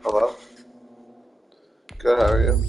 Hello? Good, how are you?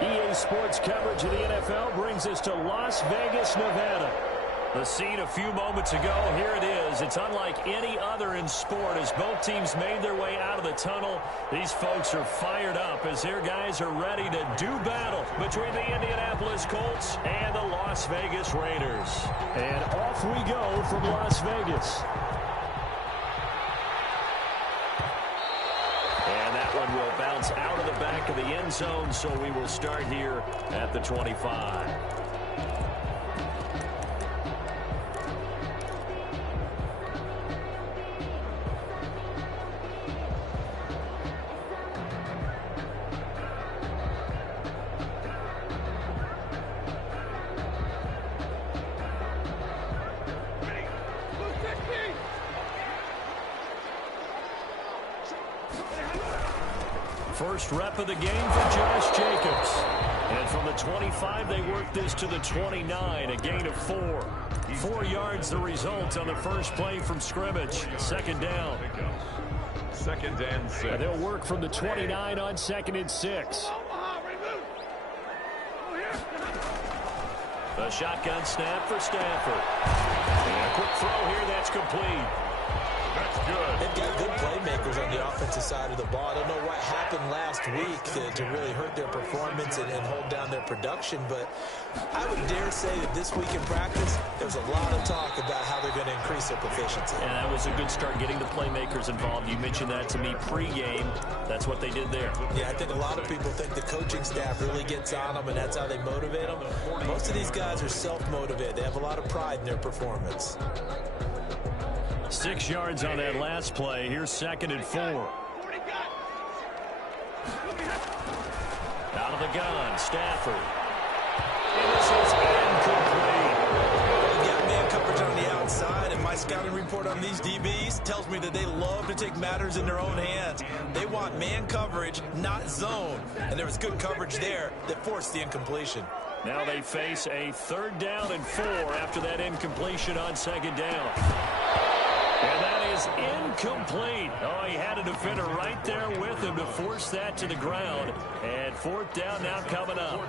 EA Sports coverage of the NFL brings us to Las Vegas, Nevada. The scene a few moments ago, here it is. It's unlike any other in sport as both teams made their way out of the tunnel. These folks are fired up as their guys are ready to do battle between the Indianapolis Colts and the Las Vegas Raiders. And off we go from Las Vegas. And that one will bounce out of the back of the end zone, so we will start here at the 25. First rep of the game for Josh Jacobs. And from the 25, they work this to the 29, a gain of 4. 4 yards the result on the first play from scrimmage. Second down. Second and 6. And they'll work from the 29 on 2nd and 6. The shotgun snap for Stafford. And a quick throw here that's complete. That's good. They've got good playmakers on the offensive side of the ball. I don't know what happened last week to really hurt their performance and hold down their production, but I would dare say that this week in practice, there's a lot of talk about how they're going to increase their proficiency. And that was a good start getting the playmakers involved. You mentioned that to me pregame. That's what they did there. Yeah, I think a lot of people think the coaching staff really gets on them, and that's how they motivate them. Most of these guys are self-motivated. They have a lot of pride in their performance. 6 yards on that last play. Here's 2nd and 4. Out of the gun, Stafford. And this is incomplete. You got man coverage on the outside, and my scouting report on these DBs tells me that they love to take matters in their own hands. They want man coverage, not zone. And there was good coverage there that forced the incompletion. Now they face a 3rd down and 4 after that incompletion on 2nd down. And that is incomplete. Oh, he had a defender right there with him to force that to the ground. And 4th down now coming up.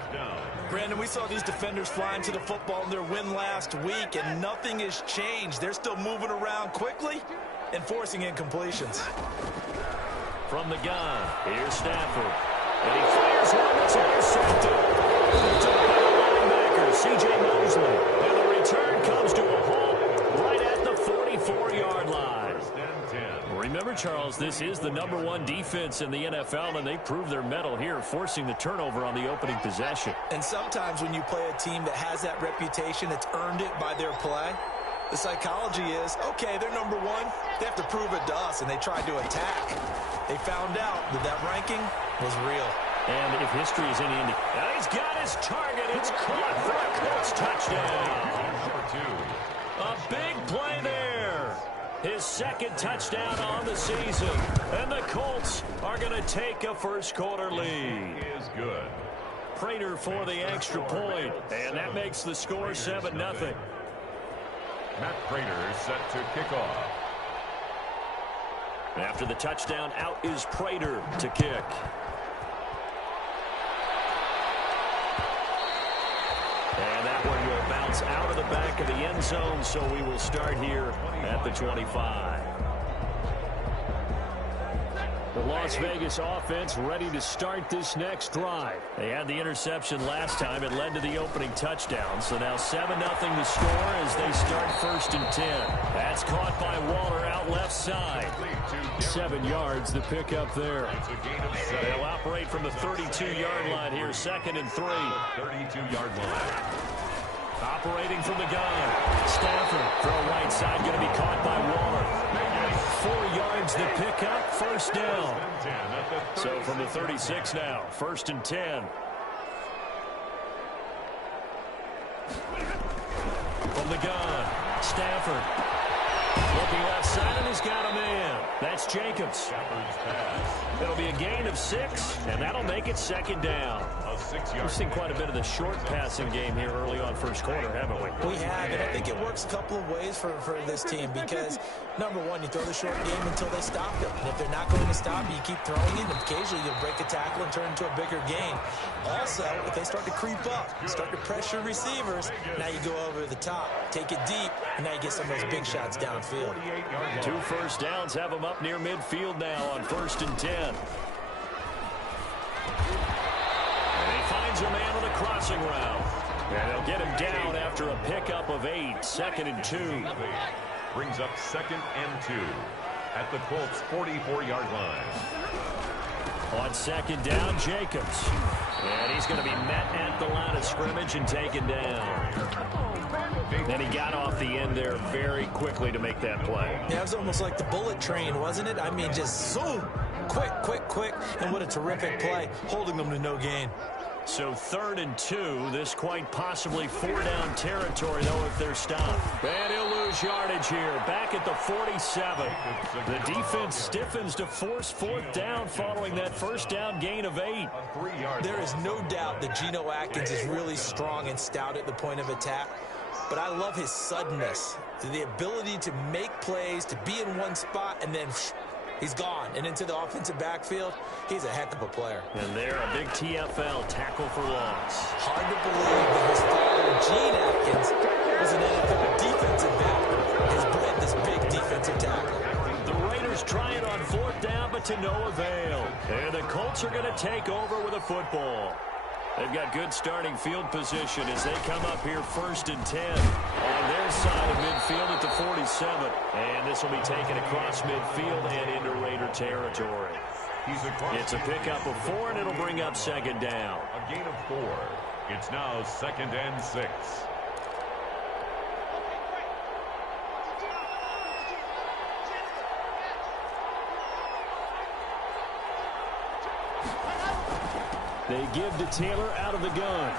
Brandon, we saw these defenders flying to the football in their win last week, and nothing has changed. They're still moving around quickly and forcing incompletions. From the gun, here's Stafford. And he fires one that's intercepted. Took by the linebacker, C.J. Mosley. And the return comes to a halt right at the 44-yard line. Remember, Charles, this is the #1 defense in the NFL, and they proved their mettle here, forcing the turnover on the opening possession. And sometimes when you play a team that has that reputation, it's earned it by their play. The psychology is, okay, they're #1. They have to prove it to us, and they tried to attack. They found out that that ranking was real. And if history is any indicator, he's got his target. It's caught for a Colts touchdown. A big play there. His 2nd touchdown on the season. And the Colts are going to take a first-quarter lead. Is good. Prater for the extra point. And that makes the score 7-0. Matt Prater set to kick off. After the touchdown, out is Prater to kick. And that one will bounce out of the back of the end zone, so we will start here at the 25. The Las Vegas offense ready to start this next drive. They had the interception last time. It led to the opening touchdown. So now 7-0 the score as they start 1st and 10. That's caught by Waller out left side. 7 yards the pickup there. They'll operate from the 32-yard line here, 2nd and 3. 32-yard line. Operating from the gun. Stafford throw right side, going to be caught by Waller. 4 yards the pickup, 1st down. So from the 36 now, 1st and 10. From the gun, Stafford. Looking left side, and he's got a man. That's Jacobs. It'll be a gain of 6, and that'll make it 2nd down. We've seen quite a bit of the short passing game here early on 1st quarter, haven't we? We have, and I think it works a couple of ways for this team because, #1, you throw the short game until they stop it. And if they're not going to stop you, you keep throwing it, and occasionally you'll break a tackle and turn into a bigger gain. Also, if they start to creep up, start to pressure receivers, now you go over the top, take it deep, and now you get some of those big shots downfield. 2 first downs have them up near midfield now on 1st and 10. And he finds a man on the crossing route. And they'll get him down after a pickup of 8, 2nd and 2. Brings up 2nd and 2 at the Colts' 44-yard line. On 2nd down, Jacobs. And he's going to be met at the line of scrimmage and taken down. And he got off the end there very quickly to make that play. Yeah, it was almost like the bullet train, wasn't it? I mean, just zoom, quick, and what a terrific play, holding them to no gain. So 3rd and 2, this quite possibly 4-down territory, though, if they're stopped. And he'll lose yardage here, back at the 47. The defense stiffens to force 4th down following that 1st down gain of 8. There is no doubt that Geno Atkins is really strong and stout at the point of attack. But I love his suddenness, the ability to make plays, to be in one spot, and then he's gone. And into the offensive backfield, he's a heck of a player. And there, a big TFL tackle for loss. Hard to believe that his father, Gene Atkins, was an NFL defensive back, has bred this big defensive tackle. The Raiders try it on 4th down, but to no avail. And the Colts are going to take over with a football. They've got good starting field position as they come up here 1st and 10 on their side of midfield at the 47. And this will be taken across midfield and into Raider territory. It's a pickup of 4, and it'll bring up 2nd down. A gain of 4. It's now 2nd and 6. They give to Taylor out of the gun.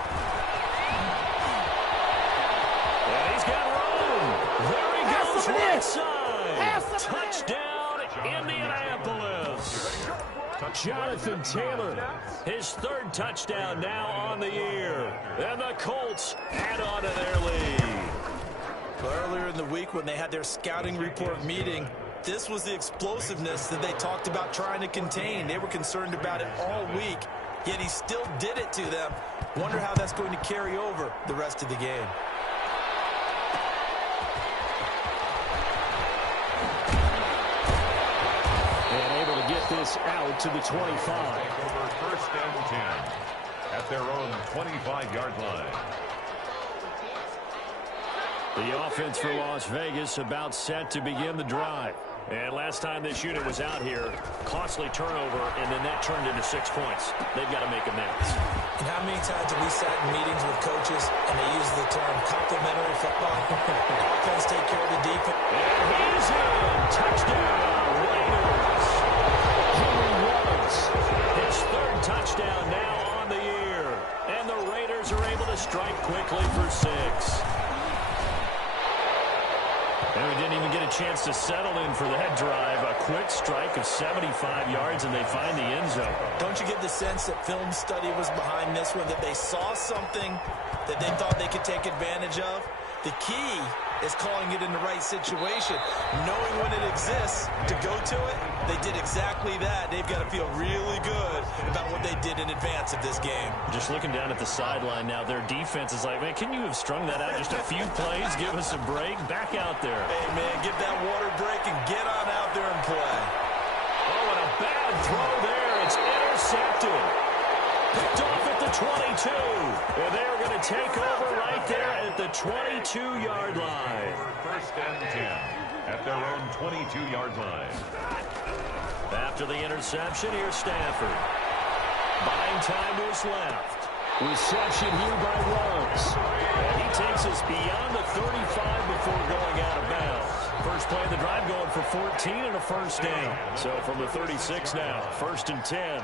And he's got room. There he he goes right side. Touchdown, Indianapolis. Jonathan Taylor, his third touchdown now on the year. And the Colts add on to their lead. Well, earlier in the week when they had their scouting report meeting, this was the explosiveness that they talked about trying to contain. They were concerned about it all week, yet he still did it to them. Wonder how that's going to carry over the rest of the game. This out to the 25. Over first and 10 at their own 25-yard line. The offense for Las Vegas about set to begin the drive. And last time this unit was out here, costly turnover, and then that turned into 6 points. They've got to make amends. And how many times have we sat in meetings with coaches and they use the term complementary football? Offense take care of the defense. And he's in. Touchdown, Raiders. His third touchdown now on the year. And the Raiders are able to strike quickly for 6. And we didn't even get a chance to settle in for that drive. A quick strike of 75 yards, and they find the end zone. Don't you get the sense that film study was behind this one, that they saw something that they thought they could take advantage of? The key is calling it in the right situation. Knowing when it exists to go to it, they did exactly that. They've got to feel really good about what they did in advance of this game. Just looking down at the sideline now, their defense is like, man, can you have strung that out just a few plays? Give us a break. Back out there. Hey, man, give that water break and get on out there and play. Oh, and a bad throw there. It's intercepted. Picked off at the 22. And they're going to take over right there at the 22-yard line. First and 10 at their own 22-yard line. After the interception, here's Stafford. Buying time to his left. Reception here by Ruggs. And he takes us beyond the 35 before going out of bounds. First play of the drive going for 14 and a first down. So from the 36 now, first and 10.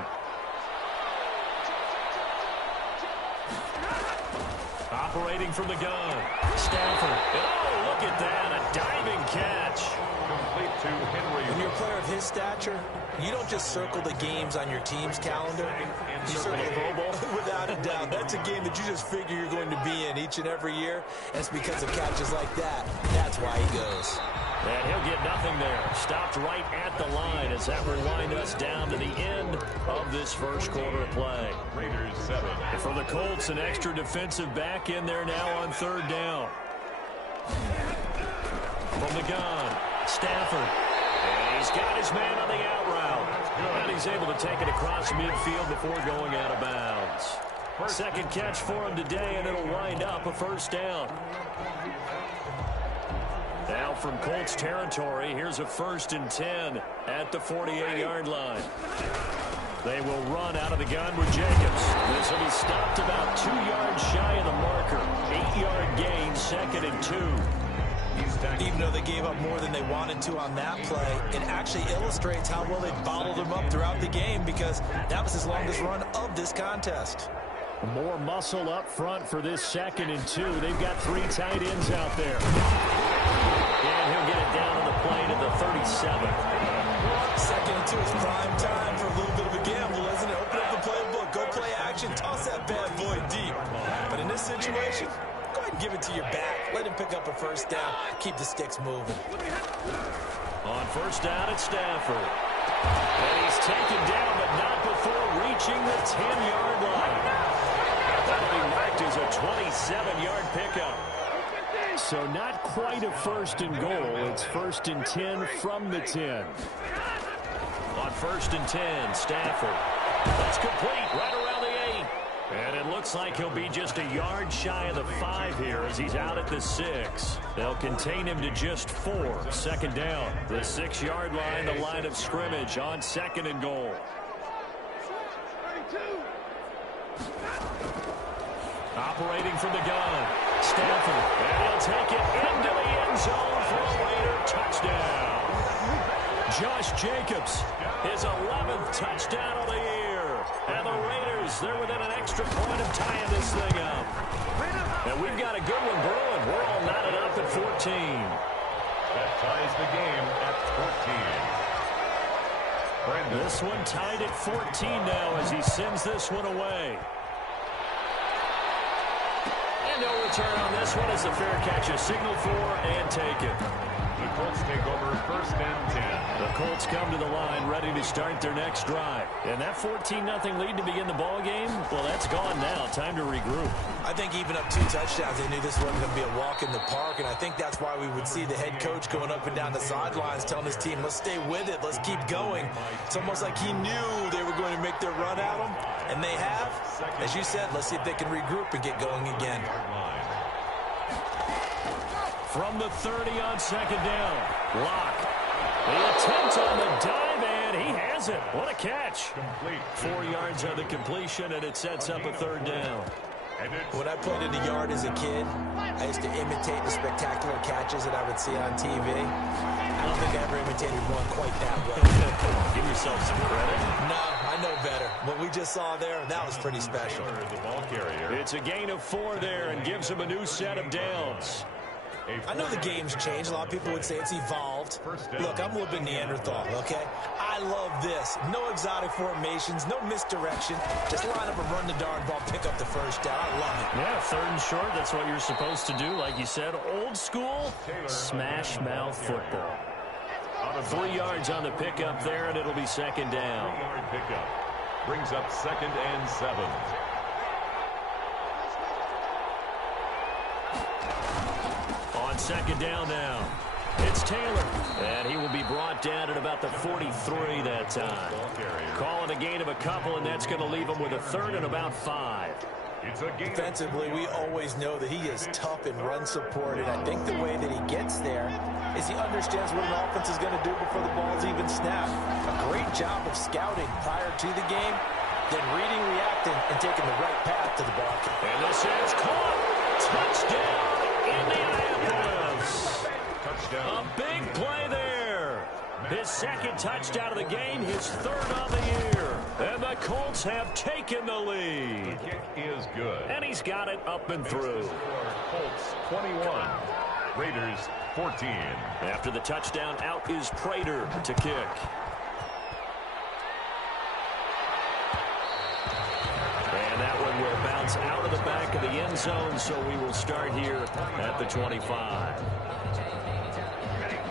Operating from the gun. Stafford. Oh, look at that. A diving catch. Complete to Henry. When you're a player of his stature, you don't just circle the games on your team's calendar. You circle the Pro Bowl. Without a doubt. That's a game that you just figure you're going to be in each and every year. And it's because of catches like that. That's why he goes. And he'll get nothing there. Stopped right at the line as that will wind us down to the end of this first quarter of play. Raiders 7. And for the Colts, an extra defensive back in there now on third down. From the gun, Stafford. And he's got his man on the out route. And he's able to take it across midfield before going out of bounds. Second catch for him today, and it'll wind up a first down. Now from Colts territory, here's a first and 10 at the 48-yard line. They will run out of the gun with Jacobs. This will be stopped about 2 yards shy of the marker. 8-yard gain, second and 2. Even though they gave up more than they wanted to on that play, it actually illustrates how well they bottled him up throughout the game because that was his longest run of this contest. More muscle up front for this second and 2. They've got 3 tight ends out there. And he'll get it down on the play to the 37. Second and 2 is prime time for a little bit of a gamble, isn't it? Open up the playbook, go play action, toss that bad boy deep. But in this situation, go ahead and give it to your back. Let him pick up a first down. Keep the sticks moving. On first down, it's Stafford. And he's taken down, but not before reaching the 10-yard line. That'll be marked as a 27-yard pickup. So not quite a first and goal. It's first and 10 from the 10. On first and 10, Stafford. That's complete right around the 8. And it looks like he'll be just a yard shy of the 5 here as he's out at the 6. They'll contain him to just 4. Second down. The 6-yard line, the line of scrimmage on second and goal. Operating from the gun. Stafford. And he'll take it into the end zone for a Raider touchdown. Josh Jacobs, his 11th touchdown of the year. And the Raiders, they're within an extra point of tying this thing up. And we've got a good one brewing. We're all knotted up at 14. That ties the game at 14. This one tied at 14 now as he sends this one away. And no return on this one as the fair catch is signaled for and taken. The Colts take over 1st and 10. The Colts come to the line ready to start their next drive. And that 14-0 lead to begin the ball game, well, that's gone now. Time to regroup. I think even up 2 touchdowns, they knew this wasn't going to be a walk in the park, and I think that's why we would see the head coach going up and down the sidelines telling his team, let's stay with it, let's keep going. It's almost like he knew they were going to make their run at him, and they have. As you said, let's see if they can regroup and get going again. From the 30 on 2nd down, Locke. The attempt on the dive, and he has it. What a catch. 4 yards on the completion, and it sets up a 3rd down. When I played in the yard as a kid, I used to imitate the spectacular catches that I would see on TV. I don't think I ever imitated one quite that well. Give yourself some credit. No, I know better. What we just saw there, that was pretty special. The ball carrier. It's a gain of 4 there and gives him a new set of downs. I know the game's changed. A lot of people would say it's evolved. Look, I'm a little bit Neanderthal, okay? I love this. No exotic formations, no misdirection. Just line up and run the darn ball, pick up the 1st down. I love it. Yeah, 3rd and short, that's what you're supposed to do. Like you said, old school, smash mouth football. 3 yards on the pickup there, and it'll be 2nd down. 3-yard pickup. Brings up 2nd and 7. On 2nd down now, it's Taylor, and he will be brought down at about the 43 that time. Calling a gain of a couple, and that's going to leave him with a 3rd and about 5. Defensively, we always know that he is tough in run support, and I think the way that he gets there is he understands what an offense is going to do before the ball's even snapped. A great job of scouting prior to the game, then reading, reacting, and taking the right path to the ball. And this is caught. Touchdown, Indianapolis. Touchdown. A big play there. His 2nd touchdown of the game, his 3rd on the year. And the Colts have taken the lead. The kick is good. And he's got it up and through. Colts 21, Raiders 14. After the touchdown, out is Prater to kick. And that one will bounce out of the back of the end zone, so we will start here at the 25.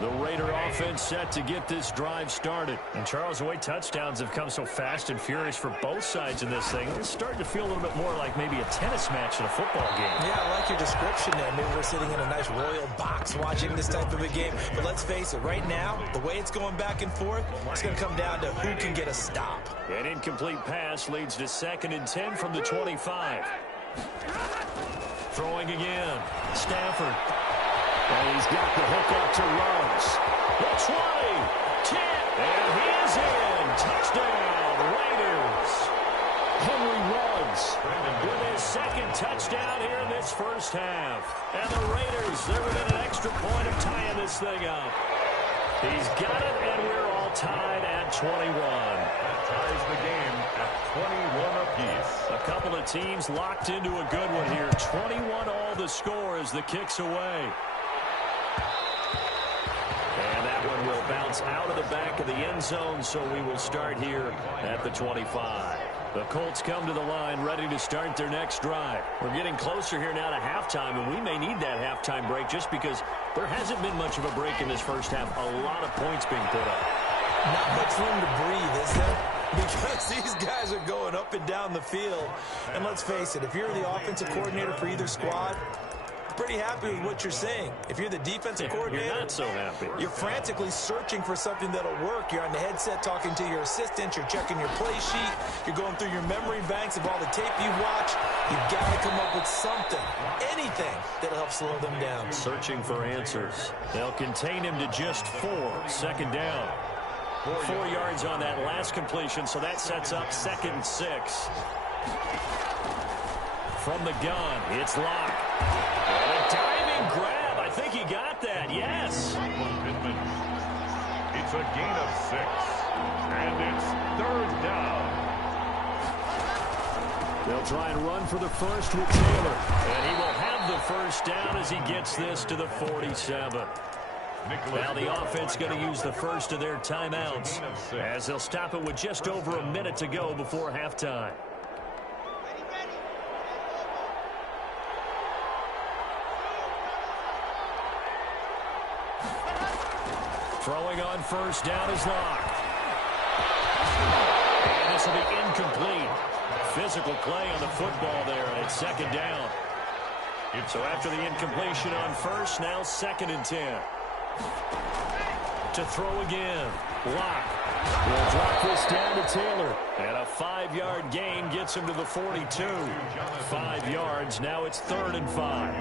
The Raider offense set to get this drive started. And Charles, the way touchdowns have come so fast and furious for both sides in this thing, it's starting to feel a little bit more like maybe a tennis match in a football game. Yeah, I like your description there. Maybe we're sitting in a nice royal box watching this type of a game. But let's face it, right now, the way it's going back and forth, it's going to come down to who can get a stop. An incomplete pass leads to 2nd and 10 from the 25. Throwing again. Stafford. And he's got the hook up to Ruggs. The 20, 10, and he is in. Touchdown, Raiders. Henry Ruggs with his 2nd touchdown here in this 1st half. And the Raiders, they're within an extra point of tying this thing up. He's got it, and we're all tied at 21. That ties the game at 21 apiece. A couple of teams locked into a good one here. 21 all the score as the kick's away. And that one will bounce out of the back of the end zone, so we will start here at the 25. The Colts come to the line ready to start their next drive. We're getting closer here now to halftime, and we may need that halftime break just because there hasn't been much of a break in this 1st half. A lot of points being put up. Not much room to breathe, is there? Because these guys are going up and down the field. And let's face it, if you're the offensive coordinator for either squad, pretty happy with what you're saying. If you're the defensive coordinator, you're not so happy. You're frantically searching for something that'll work. You're on the headset talking to your assistant. You're checking your play sheet. You're going through your memory banks of all the tape you've watched. You've got to come up with something, anything that'll help slow them down. Searching for answers. They'll contain him to just 4. 2nd down. 4 yards on that last completion, so that sets up 2nd and 6. From the gun, it's Locke. And a diving grab. I think he got that, yes. It's a gain of 6. And it's 3rd down. They'll try and run for the first with Taylor. And he will have the 1st down as he gets this to the 47. Now the offense going to use the first of their timeouts as they'll stop it with just over a minute to go before halftime. Throwing on first down is Locke. And this will be incomplete. Physical play on the football there, and it's second down. So after the incompletion on first, now 2nd and 10. To throw again. Locke will drop this down to Taylor. And a 5-yard gain gets him to the 42. 5 yards. Now it's 3rd and 5.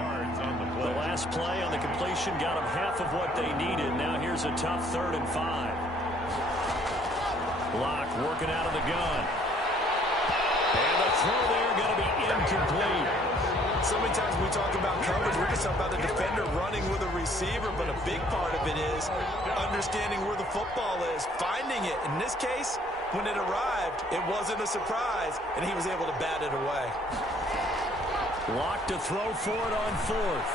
The last play on the completion got them half of what they needed. Now here's a tough 3rd and 5. Locke working out of the gun. And the throw there going to be incomplete. So many times we talk about coverage, we're just talking about the defender running with a receiver, but a big part of it is understanding where the football is, finding it. In this case, when it arrived, it wasn't a surprise, and he was able to bat it away. Locke to throw for it on 4th.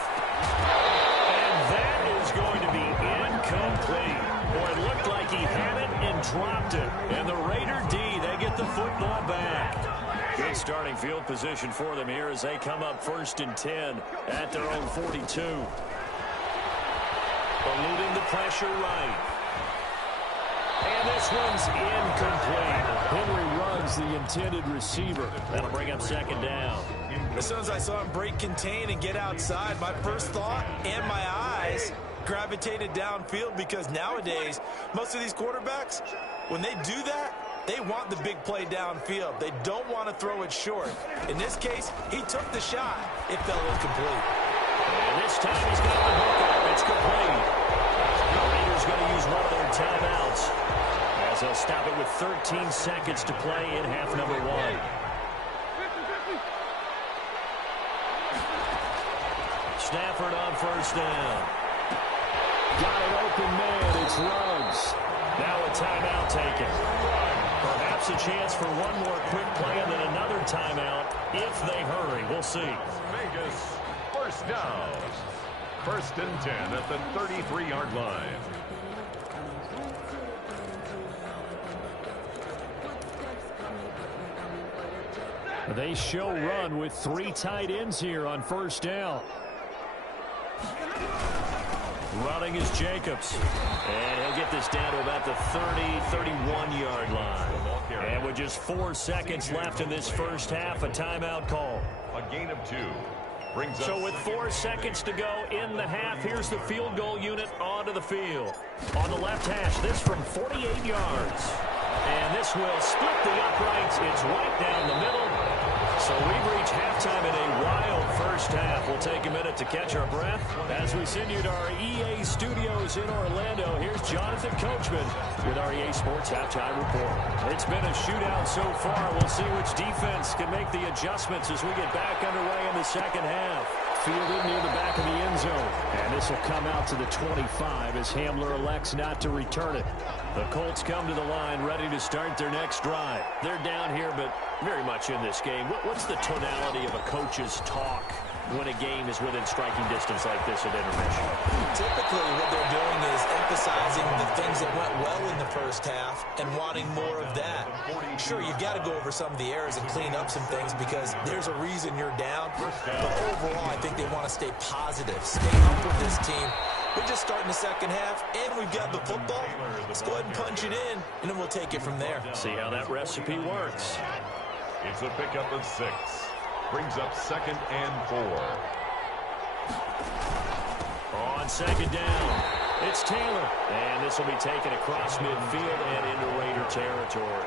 And that is going to be incomplete. Boy, it looked like he had it and dropped it. And the Raider D, they get the football back. Good starting field position for them here as they come up 1st and 10 at their own 42. Eluding the pressure right. And this one's incomplete. Henry Ruggs, the intended receiver. That'll bring up 2nd down. As soon as I saw him break contain and get outside, my first thought and my eyes gravitated downfield, because nowadays, most of these quarterbacks, when they do that, they want the big play downfield. They don't want to throw it short. In this case, he took the shot. It fell incomplete. And this time he's got the hook up. It's complete. The Raiders going to use one of their timeouts as they'll stop it with 13 seconds to play in half number 1. Stafford on first down. Got an open man. It's Ruggs. Now a timeout taken. Perhaps a chance for one more quick play and then another timeout if they hurry. We'll see. Vegas, first down. 1st and 10 at the 33-yard line. They show run with 3 tight ends here on first down. Running is Jacobs. And he'll get this down to about the 31-yard line. And with just 4 seconds left in this first half, a timeout call. A gain of 2. So with 4 seconds to go in the half, here's the field goal unit onto the field. On the left hash, this from 48 yards. And this will split the uprights. It's right down the middle. So we've reached halftime in a wild first half. We'll take a minute to catch our breath as we send you to our EA studios in Orlando. Here's Jonathan Coachman with our EA Sports Halftime Report. It's been a shootout so far. We'll see which defense can make the adjustments as we get back underway in the second half. Fielded near the back of the end zone. And this will come out to the 25 as Hamler elects not to return it. The Colts come to the line ready to start their next drive. They're down here, but very much in this game. What's the tonality of a coach's talk when a game is within striking distance like this at intermission? Typically, what they're doing is emphasizing the things that went well in the first half and wanting more of that. Sure, you've got to go over some of the errors and clean up some things because there's a reason you're down. But overall, I think they want to stay positive, stay up with this team. We're just starting the second half, and we've got the football. Let's go ahead and punch it in, and then we'll take it from there. See how that recipe works. It's a pickup of 6. Brings up 2nd and 4. On second down, it's Taylor. And this will be taken across midfield and into Raider territory.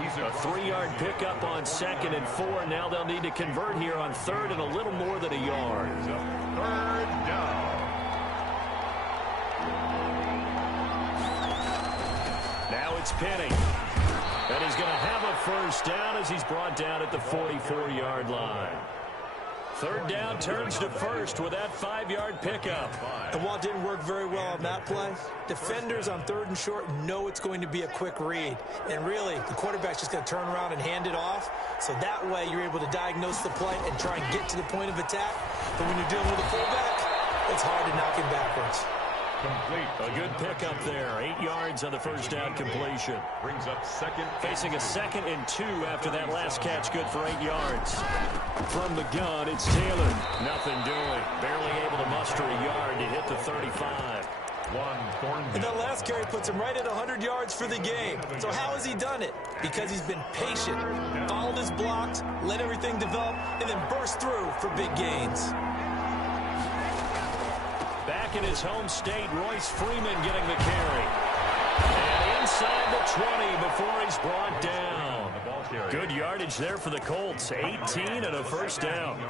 A 3-yard pickup on 2nd and 4. Now they'll need to convert here on 3rd and a little more than a yard. 3rd down. Now it's Penny. And he's going to have a first down as he's brought down at the 44-yard line. 3rd down turns to 1st with that 5-yard pickup. And while it didn't work very well on that play, defenders on 3rd and short know it's going to be a quick read. And really, the quarterback's just going to turn around and hand it off. So that way you're able to diagnose the play and try and get to the point of attack. But when you're dealing with a fullback, it's hard to knock him backwards. Complete. A good pickup there. 8 yards on the first down completion. Brings up second. Facing a 2nd and 2 after that last catch, good for 8 yards. From the gun, it's Taylor. Nothing doing. Barely able to muster a yard to hit the 35. And that last carry puts him right at 100 yards for the game. So how has he done it? Because he's been patient, followed his blocks, let everything develop, and then burst through for big gains. Back in his home state, Royce Freeman getting the carry. And inside the 20 before he's brought down. Good yardage there for the Colts. 18 and a first down.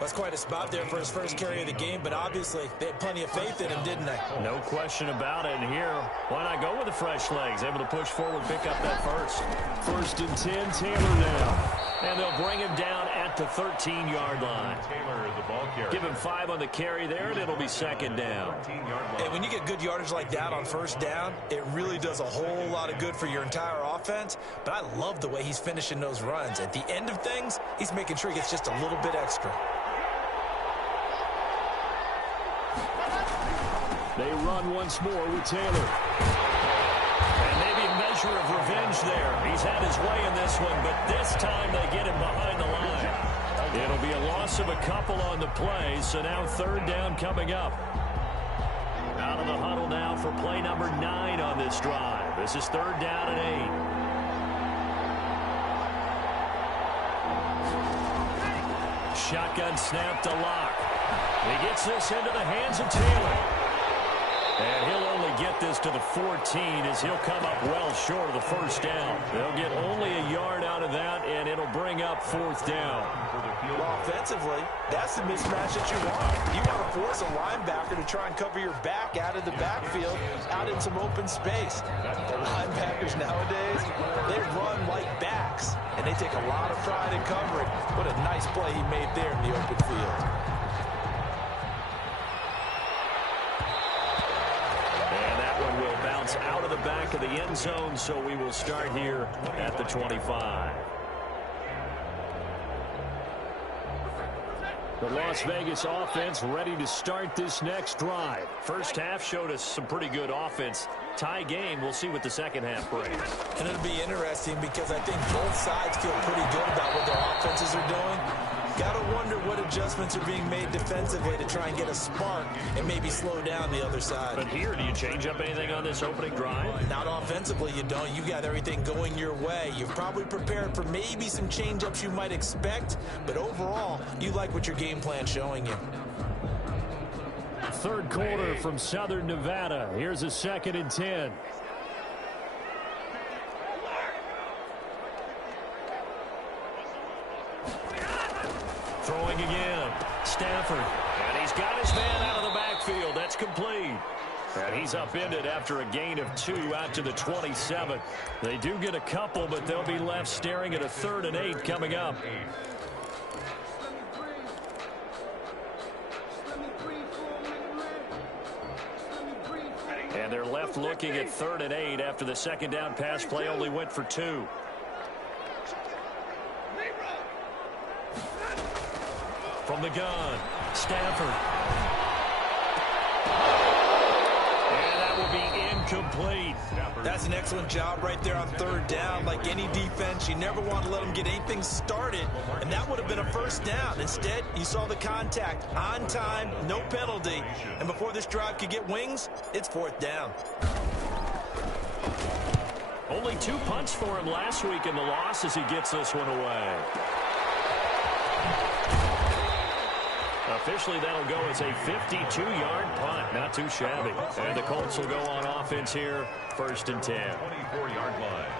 That's quite a spot there for his first carry of the game, but obviously they had plenty of faith in him, didn't they? No question about it. And here, why not go with the fresh legs? Able to push forward, pick up that first. 1st and 10, Taylor now. And they'll bring him down at the 13-yard line. Taylor is the ball carrier. Give him 5 on the carry there, and it'll be 2nd down. And when you get good yardage like that on first down, it really does a whole lot of good for your entire offense. But I love the way he's finishing those runs. At the end of things, he's making sure he gets just a little bit extra. They run once more with Taylor. And maybe a measure of revenge there. He's had his way in this one, but this time they get him behind the line. It'll be a loss of a couple on the play, so now 3rd down coming up. Out of the huddle now for play number 9 on this drive. This is 3rd down and 8. Shotgun snap to Locke. He gets this into the hands of Taylor. And he'll only get this to the 14 as he'll come up well short of the first down. They'll get only a yard out of that, and it'll bring up 4th down. Well, offensively, that's the mismatch that you want. You want to force a linebacker to try and cover your back out of the backfield, out in some open space. The linebackers nowadays, they run like backs, and they take a lot of pride in covering. What a nice play he made there in the open field. Out of the back of the end zone, so we will start here at the 25. The Las Vegas offense ready to start this next drive. First half showed us some pretty good offense. Tie game. We'll see what the second half brings. And it'll be interesting because I think both sides feel pretty good about what their offenses are doing. Got to wonder what adjustments are being made defensively to try and get a spark and maybe slow down the other side. But here, do you change up anything on this opening drive? Not offensively, you don't. You got everything going your way. You've probably prepared for maybe some change-ups you might expect, but overall, you like what your game plan's showing you. 3rd quarter from Southern Nevada. Here's a 2nd and 10. Throwing again. Stafford. And he's got his man out of the backfield. That's complete. And he's upended after a gain of 2 out to the 27. They do get a couple, but they'll be left staring at a 3rd and 8 coming up. And they're left looking at 3rd and 8 after the 2nd down pass play only went for 2. From the gun, Stafford. And that will be incomplete. That's an excellent job right there on 3rd down. Like any defense, you never want to let them get anything started, and that would have been a 1st down. Instead, you saw the contact on time, no penalty, and before this drive could get wings, it's 4th down. Only 2 punts for him last week in the loss as he gets this one away. Officially, that'll go as a 52-yard punt. Not too shabby. And the Colts will go on offense here, 1st and 10. 24-yard line.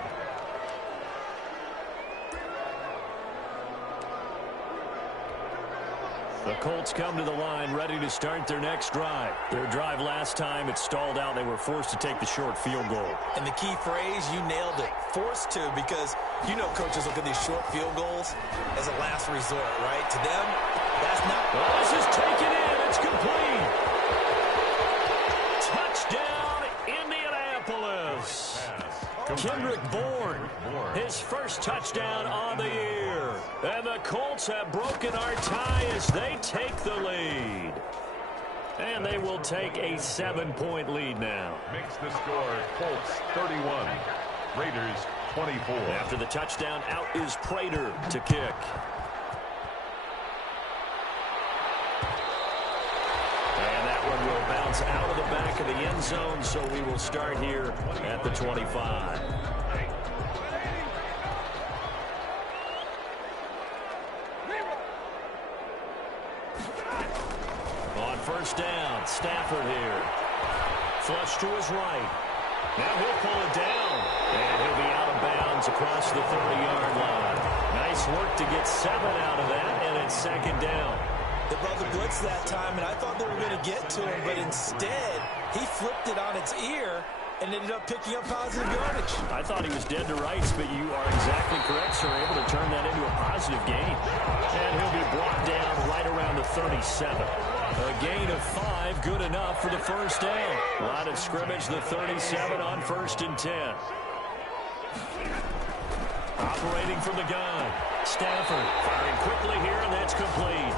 The Colts come to the line ready to start their next drive. Their drive last time, it stalled out. They were forced to take the short field goal. And the key phrase, you nailed it. Forced to, because you know coaches look at these short field goals as a last resort, right? To them, that's not... Well, this is taken in. It's complete. Touchdown, Indianapolis. Kendrick Bourne, his first touchdown on the year. And the Colts have broken our tie as they take the lead. And they will take a 7-point lead now. Makes the score Colts 31, Raiders 24. After the touchdown, out is Prater to kick. And that one will bounce out of the back of the end zone, so we will start here at the 25. On first down, Stafford here. Flush to his right. Now he'll pull it down. And he'll be out of bounds across the 30-yard line. Nice work to get 7 out of that, and it's second down. They brought the blitz that time, and I thought they were going to get to him, but instead, he flipped it on its ear and ended up picking up positive yardage. I thought he was dead to rights, but you are exactly correct, sir. Able to turn that into a positive gain. And he'll be brought down right around the 37. A gain of 5, good enough for the first down. Line of scrimmage, the 37 on 1st and 10. Operating from the gun. Stafford firing quickly here, and that's complete.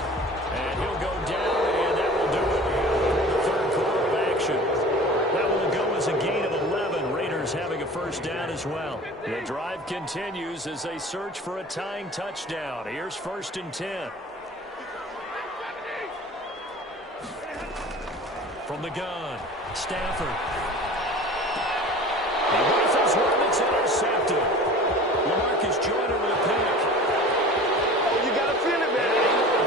And he'll go down, and that will do it for the third quarter of action. That will go as a gain of 11. Raiders having a first down as well. The drive continues as they search for a tying touchdown. Here's 1st and 10. From the gun, Stafford. He rifles one, it's intercepted. Lamarcus Joyner with a pick. Oh, you gotta feel it, man.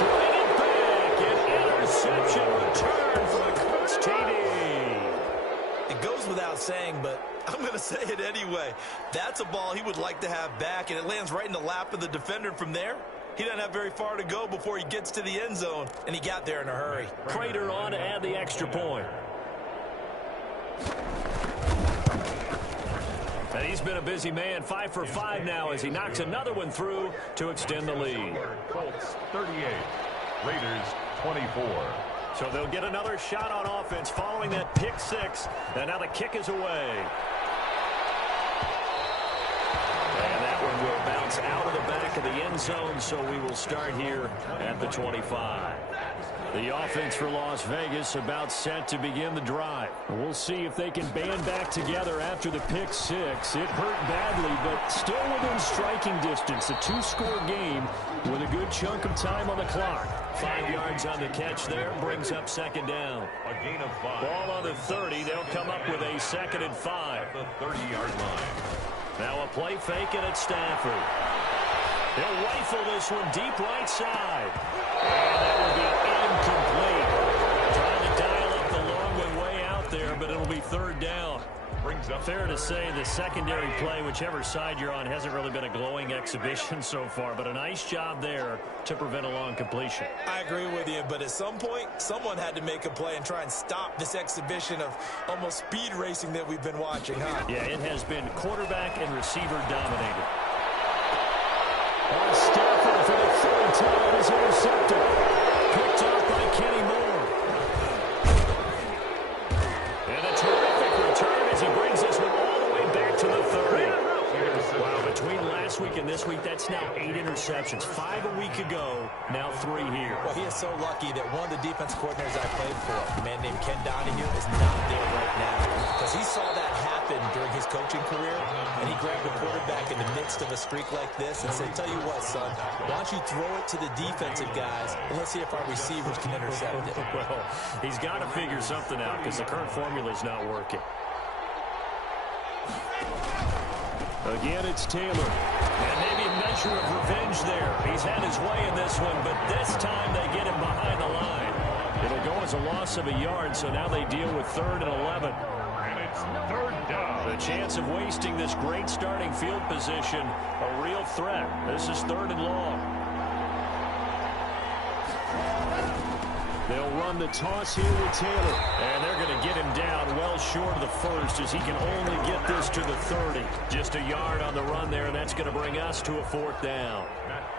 Bring it back. An interception return for the Colts TD. It goes without saying, but I'm going to say it anyway. That's a ball he would like to have back, and it lands right in the lap of the defender from there. He doesn't have very far to go before he gets to the end zone, and he got there in a hurry. Prater on to add the extra point. And he's been a busy man, 5 for 5 now as he knocks another one through to extend the lead. Colts 38, Raiders 24. So they'll get another shot on offense following that pick 6. And now the kick is away. And that one will bounce out of the back of the end zone, so we will start here at the 25. The offense for Las Vegas about set to begin the drive. We'll see if they can band back together after the pick 6. It hurt badly, but still within striking distance. A 2-score game with a good chunk of time on the clock. 5 yards on the catch there, brings up second down. A gain of 5. Ball on the 30, they'll come up with a 2nd and 5. The 30-yard line. Now a play fake, and it's Stafford. He'll rifle this one deep right side. And that will be incomplete. Trying to dial up the long one way out there, but it'll be third down. Brings up Fair to say the secondary play, whichever side you're on, hasn't really been a glowing exhibition so far, but a nice job there to prevent a long completion. I agree with you, but at some point, someone had to make a play and try and stop this exhibition of almost speed racing that we've been watching, huh? Yeah, it has been quarterback and receiver dominated. Stafford for the 3rd time is intercepted. Picked off by Kenny Moore. And a terrific return as he brings this one all the way back to the 30. Wow, between last week and this week, that's now 8 interceptions. 5 a week ago, now 3 here. Well, he is so lucky that one of the defense coordinators I played for, a man named Ken Donahue, is not there right now. Because he saw that happen during his coaching career, and he grabbed the quarterback in the midst of a streak like this and said, tell you what, son, why don't you throw it to the defensive guys, and let's see if our receivers can intercept it. Well, he's got to figure something out because the current formula is not working. Again, it's Taylor. And maybe a measure of revenge there. He's had his way in this one, but this time they get him behind the line. It'll go as a loss of a yard, so now they deal with 3rd and 11. and it's third down. The chance of wasting this great starting field position, a real threat. This is 3rd and long. They'll run the toss here with Taylor. And they're going to get him down well short of the 1st as he can only get this to the 30. Just a yard on the run there, and that's going to bring us to a 4th down.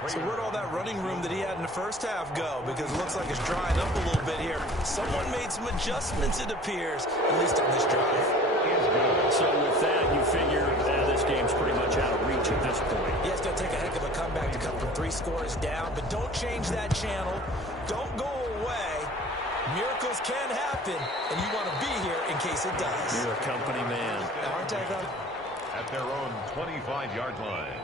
So where'd all that running room that he had in the first half go? Because it looks like it's drying up a little bit here. Someone made some adjustments, it appears, at least on this drive. So with that, you figure this game's pretty much out of reach at this point. Yeah, it's going to take a heck of a comeback to come from 3 scores down, but don't change that channel. Don't go away. Miracles can happen, and you want to be here in case it does. You're a company man. Aren't I, though? At their own 25-yard line.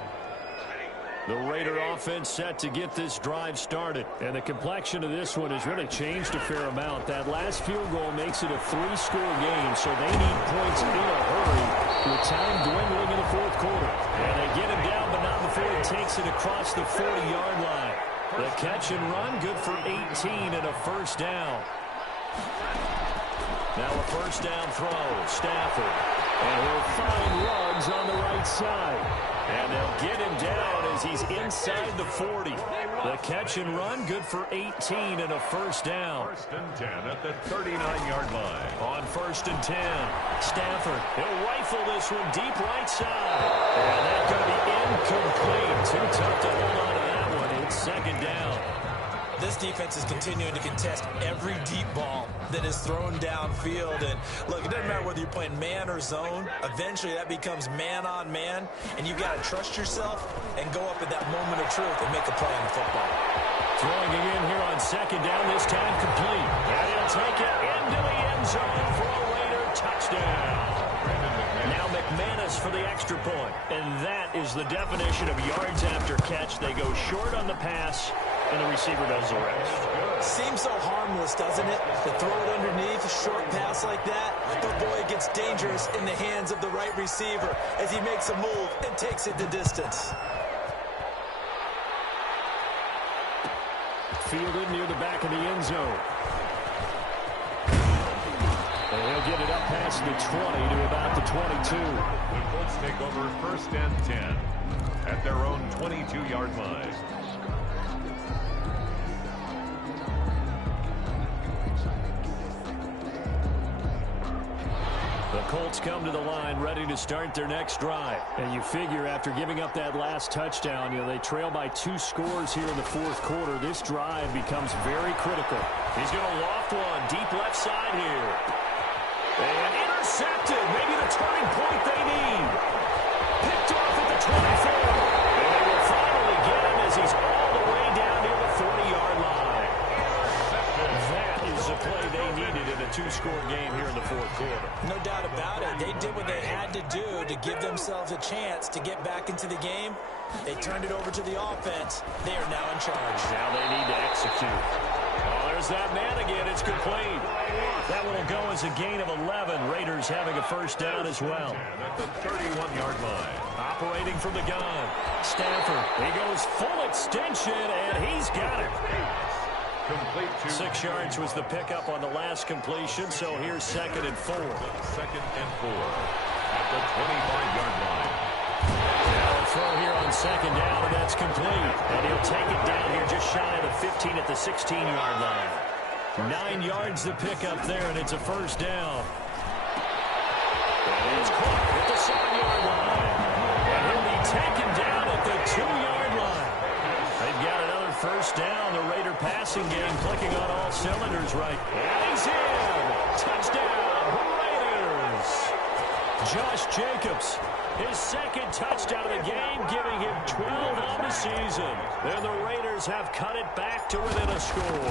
The Raider offense set to get this drive started. And the complexion of this one has really changed a fair amount. That last field goal makes it a 3-score game, so they need points in a hurry with time dwindling in the fourth quarter. And they get him down, but not before he takes it across the 40-yard line. The catch and run, good for 18 and a first down. Now a first down throw, Stafford. And he'll find Ruggs on the right side. And they'll get him down as he's inside the 40. The catch and run, good for 18 and a first down. First and 10 at the 39-yard line. On first and 10, Stafford, he'll rifle this one deep right side. And that's going to be incomplete. Too tough to hold on to that one. It's second down. This defense is continuing to contest every deep ball that is thrown downfield. And look, it doesn't matter whether you're playing man or zone. Eventually, that becomes man on man. And you've got to trust yourself and go up at that moment of truth and make a play on the football. Throwing again here on second down, this time complete. And he'll take it into the end zone for a Raider touchdown. Now McManus for the extra point. And that is the definition of yards after catch. They go short on the pass, and the receiver does the rest. Seems so harmless, doesn't it? To throw it underneath, a short pass like that. But boy, it gets dangerous in the hands of the right receiver as he makes a move and takes it the distance. Fielded near the back of the end zone. And he'll get it up past the 20 to about the 22. The Colts take over first and 10 at their own 22-yard line. The Colts come to the line ready to start their next drive. And you figure after giving up that last touchdown, they trail by 2 scores here in the fourth quarter. This drive becomes very critical. He's going to loft one deep left side here. And intercepted. Maybe the turning point they need. Picked off at the 24. And they will finally get him as he's all the way down near the 40-yard line. That is the play they needed in a 2-score game here in the fourth quarter. No doubt about it. They did what they had to do to give themselves a chance to get back into the game. They turned it over to the offense. They are now in charge. Now they need to execute. Oh, there's that man again. It's complete. That one will go as a gain of 11. Raiders having a first down as well. At the 31-yard line. Operating from the gun. Stafford. He goes full extension, and he's got it. Complete to 6 yards was the pickup on the last completion, so here's second and 4. second and 4 at the 25-yard line. Now a throw here on second down, and that's complete. And he'll take it down here just shy of the 15 at the 16-yard line. 9 yards to pick up there, and it's a first down. And it's caught at the 7-yard line. And he'll be taken down at the 2-yard line. They've got another first down. The Raider passing game clicking on all cylinders right. And he's in. Touchdown, Raiders. Josh Jacobs, his second touchdown of the game, giving him 12 on the season. And the Raiders have cut it back to within a score.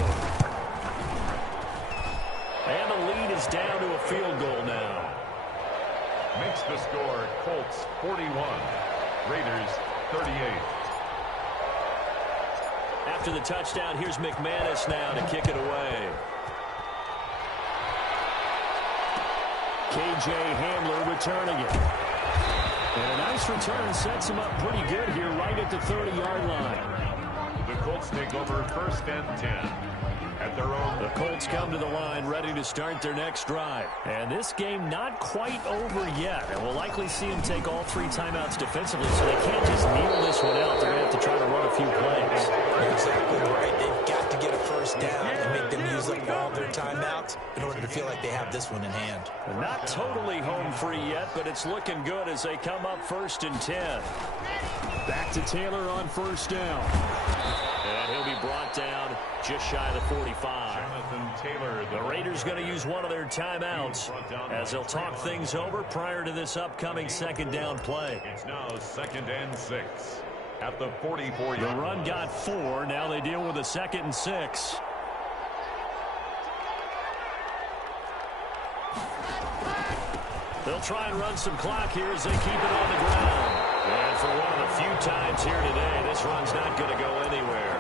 And the lead is down to a field goal now. Makes the score Colts 41, Raiders 38. After the touchdown, here's McManus now to kick it away. K.J. Hamler returning it. And a nice return sets him up pretty good here right at the 30-yard line. The Colts take over first and 10 at their own. The Colts come to the line ready to start their next drive. And this game not quite over yet. And we'll likely see them take all 3 timeouts defensively, so they can't just kneel this one out. They're going to have to try to run a few plays. You're exactly right. They've got to get a first down and make them use up all their timeouts in order to feel like they have this one in hand. Not totally home free yet, but it's looking good as they come up first and 10. Back to Taylor on first down. And he'll be brought down just shy of the 45. Jonathan Taylor. The Raiders going to use one of their timeouts as they'll talk things over prior to this upcoming second down play. It's now second and 6 at the 44-yard line. The run got 4. Now they deal with a second and 6. They'll try and run some clock here as they keep it on the ground. And for one of the few times here today, this run's not going to go anywhere.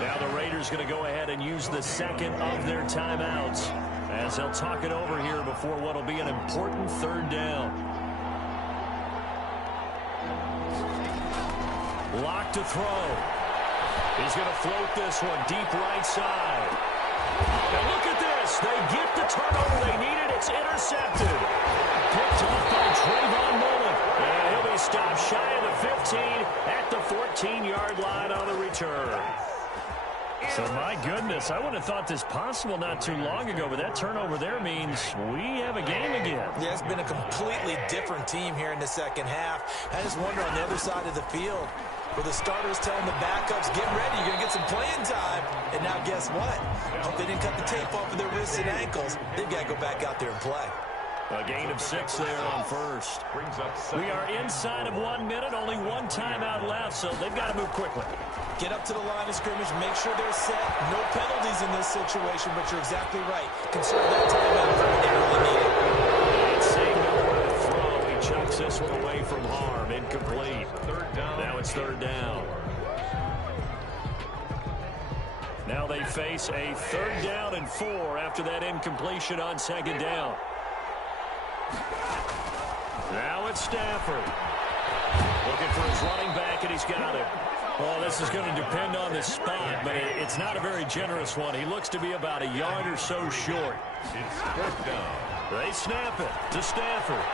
Now the Raiders going to go ahead and use the second of their timeouts as they'll talk it over here before what will be an important third down. Lock to throw. He's going to float this one deep right side. And look at this. They get the turnover they needed. It's intercepted. Picked off by Trayvon Mullen. And he'll be stopped shy of the 15 at the 14-yard line on the return. So, my goodness, I would have thought this possible not too long ago, but that turnover there means we have a game again. Yeah, it's been a completely different team here in the second half. I just wonder on the other side of the field, where the starters telling the backups, get ready, you're going to get some playing time. And now guess what? Hope they didn't cut the tape off of their wrists and ankles. They've got to go back out there and play. A gain of 6 there on first. We are inside of 1 minute, only one timeout left, so they've got to move quickly. Get up to the line of scrimmage, make sure they're set. No penalties in this situation, but you're exactly right. Conserve that timeout for when they really need it. It's saying nowhere to throw. He chucks this one away from harm. Incomplete. Now it's third down. Now they face a 3rd down and 4 after that incompletion on 2nd down. Now it's Stafford. Looking for his running back, and he's got it. Well, this is going to depend on the spot, but it's not a very generous one. He looks to be about a yard or so short. It's 4th down. They snap it to Stafford.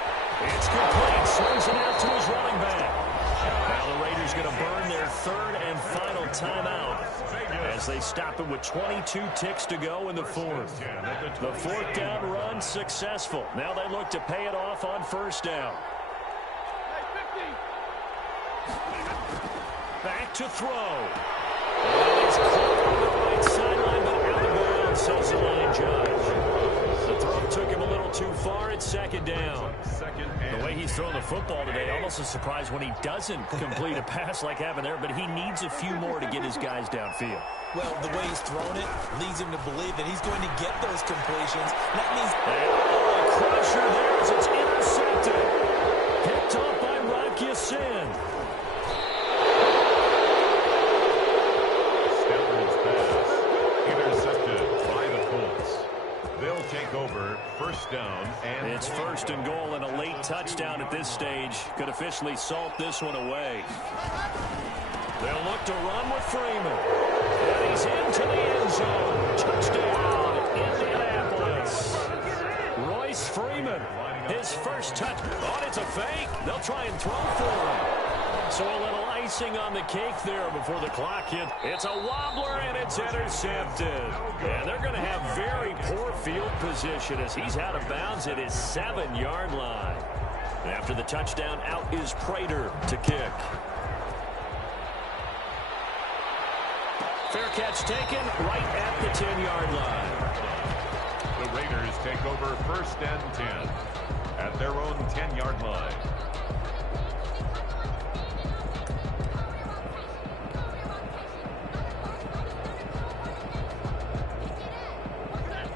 It's complete. Swings it out to his running back. Now the Raiders going to burn their 3rd and final timeout as they stop it with 22 ticks to go in the 4th. The 4th down run successful. Now they look to pay it off on 1st down. Back to throw. And he's caught on the right sideline, but out of bounds, says the line judge. The throw took him a little too far at 2nd down. The way he's throwing the football today, almost a surprise when he doesn't complete a pass like happened there, but he needs a few more to get his guys downfield. Well, the way he's thrown it leads him to believe that he's going to get those completions. That means... a crusher there as it's intercepted. Picked off by Rock Ya-Sin. Stafford's pass intercepted by the Colts. They'll take over 1st down. And it's 1st and goal and a late touchdown at this stage. Could officially salt this one away. They'll look to run with Freeman. And he's into the end zone. Touchdown, Indianapolis. Royce Freeman, his first touch. Oh, it's a fake. They'll try and throw for him. So a little icing on the cake there before the clock hit. It's a wobbler, and it's intercepted. And they're going to have very poor field position as he's out of bounds at his 7-yard line. And after the touchdown, out is Prater to kick. Fair catch taken right at the 10-yard line. The Raiders take over 1st and 10 at their own 10-yard line.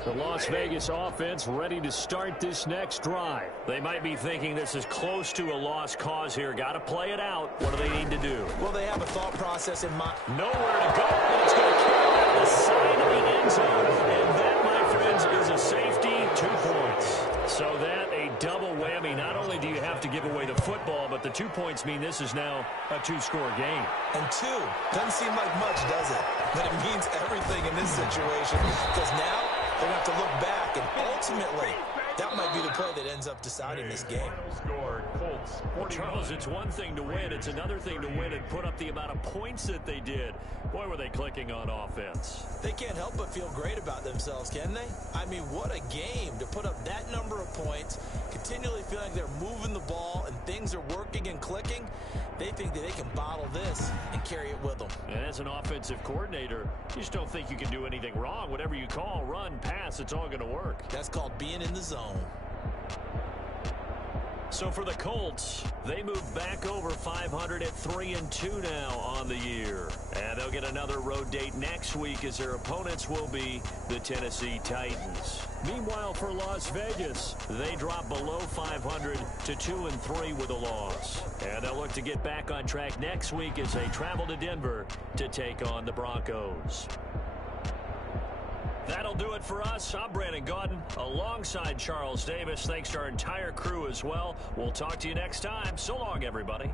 The Las Vegas offense ready to start this next drive. They might be thinking this is close to a lost cause here. Got to play it out. What do they need to do? Well, they have a thought process in mind. Nowhere to go. It's going to carry out the side of the end zone. And that, my friends, is a safety. 2 points. So that a double whammy. Not only do you have to give away the football, but the 2 points mean this is now a 2-score game. And 2 doesn't seem like much, does it? But it means everything in this situation. Because now they're going to have to look back, and ultimately, that might be the play that ends up deciding this game. Well, Charles, it's one thing to win. It's another thing to win and put up the amount of points that they did. Boy, were they clicking on offense. They can't help but feel great about themselves, can they? I mean, what a game to put up that number of points, continually feel like they're moving the ball and things are working and clicking. They think that they can bottle this and carry it with them. And as an offensive coordinator, you just don't think you can do anything wrong. Whatever you call, run, pass, it's all going to work. That's called being in the zone. So for the Colts, they move back over 500 500 at 3-2 now on the year. And they'll get another road date next week as their opponents will be the Tennessee Titans. Meanwhile, for Las Vegas, they drop below 500 to 2-3 with a loss. And they'll look to get back on track next week as they travel to Denver to take on the Broncos. That'll do it for us. I'm Brandon Gaudin alongside Charles Davis. Thanks to our entire crew as well. We'll talk to you next time. So long, everybody.